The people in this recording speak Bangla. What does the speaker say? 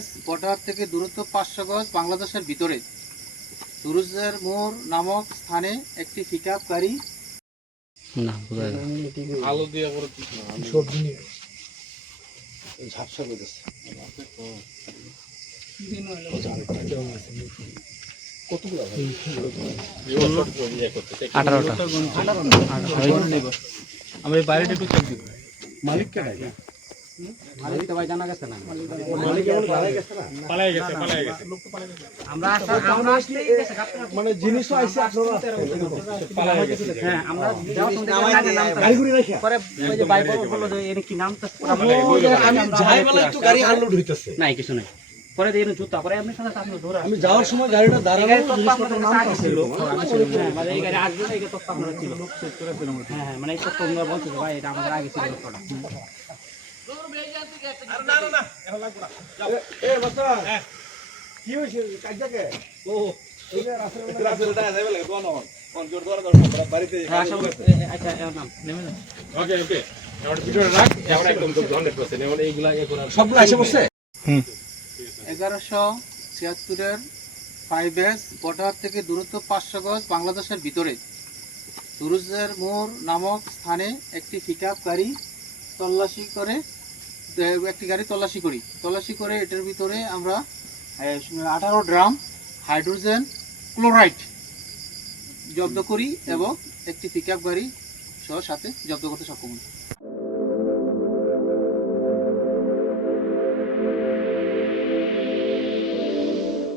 বেস বর্ডার থেকে দূরত্ব 500 গজ বাংলাদেশের ভিতরে তুরুজের মোড় নামক স্থানে একটি পিকআপ গাড়ি আলো দিয়ে করে সবজি নিয়ে ঝাপসা করেছে কতগুলো 18টা আমরা এই বাইরেটা একটু চেক দিব মালিককে ডাকি মালিককে ভাই জানা গেছে না মালিক এখন পালাই গেছে লোক তো পালাই গেছে আমরা আসলে মানে জিনিসও আইছে আপনারা পালাই গেছে হ্যাঁ আমরা যাওয়ার সময় গাড়ি ঘুরে রাখি পরে ওই যে বাইক বলল যে এর কি নাম তো আমি যাই বলে একটু গাড়ি আনলোড হইতাছে নাই কিছু নাই পরে দিয়ে জুতা পরে আপনি সাথে আপনি ধরে আমি যাওয়ার সময় গাড়িটা দাঁড়ানো জিনিসপত্র নাম ছিল মানে এই গাড়ি আসবে এই তো আপনারা ছিল লোক সেট করে দিলাম হ্যাঁ মানে এই তো তোমরা বলছো ভাই এটা আমাদের আগে ছিল লোকটা না এখন লাগবে না এ বাচ্চা কি হইছে কাজটাকে ও এই যে রাসেলটা যাবে লাগে দোয়া নন কোন জোর দোয়া দরকার বাড়িতে আচ্ছা এর নাম নেমে না ওকে এবার ভিডিওটা রাখ এবার একদম 100% এবার এইগুলা এ করা সবগুলো এসে বসে 1176 এর 5S বর্ডার থেকে দূরত্ব 500 গজ বাংলাদেশের ভিতরে তুরুজের মোড় নামক স্থানে একটি পিকআপ গাড়ি তল্লাশি করে এটার ভিতরে আমরা 18 ড্রাম হাইড্রোজেন ক্লোরাইড জব্দ করি এবং একটি পিকআপ গাড়ি সহ সাথে জব্দ করতে সক্ষম হই।